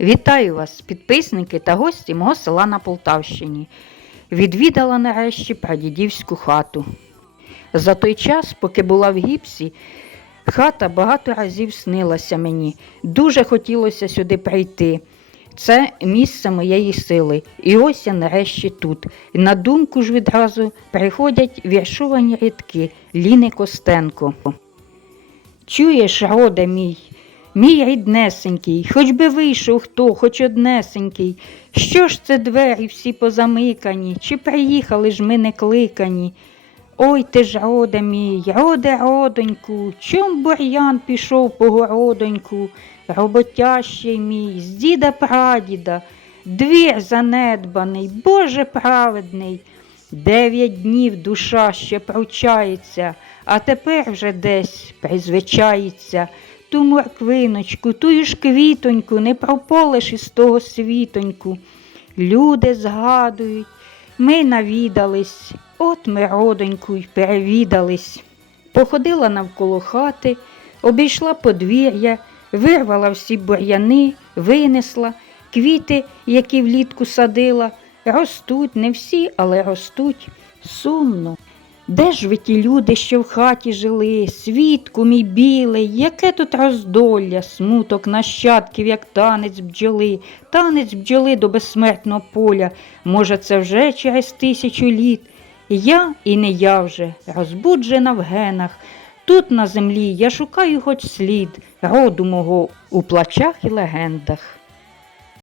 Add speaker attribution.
Speaker 1: Вітаю вас, підписники та гості мого села на Полтавщині. Відвідала нарешті прадідівську хату. За той час, поки була в гіпсі, хата багато разів снилася мені. Дуже хотілося сюди прийти. Це місце моєї сили. І ось я нарешті тут. На думку ж відразу приходять віршовані рядки Ліни Костенко. Чуєш, роде мій, мій ріднесенький, хоч би вийшов хто, хоч однесенький. Що ж це двері всі позамикані, чи приїхали ж ми не кликані? Ой ти ж, роде мій, роде родоньку, чом бур'ян пішов по городоньку, роботящий мій, з діда прадіда, двір занедбаний, Боже праведний. Дев'ять днів душа ще пручається, а тепер вже десь призвичається. Ту морквиночку, тую ж квітоньку не прополиш із того світоньку. Люди згадують, ми навідались, от ми, родоньку, й перевідались. Походила навколо хати, обійшла подвір'я, вирвала всі бур'яни, винесла, квіти, які влітку садила, ростуть, не всі, але ростуть. Сумно. Де ж ви ті люди, що в хаті жили, світку мій білий, яке тут роздолля, смуток нащадків, як танець бджоли, танець бджоли до безсмертного поля. Може, це вже через тисячу літ. Я і не я вже, розбуджена в генах. Тут на землі я шукаю хоч слід роду мого у плачах і легендах.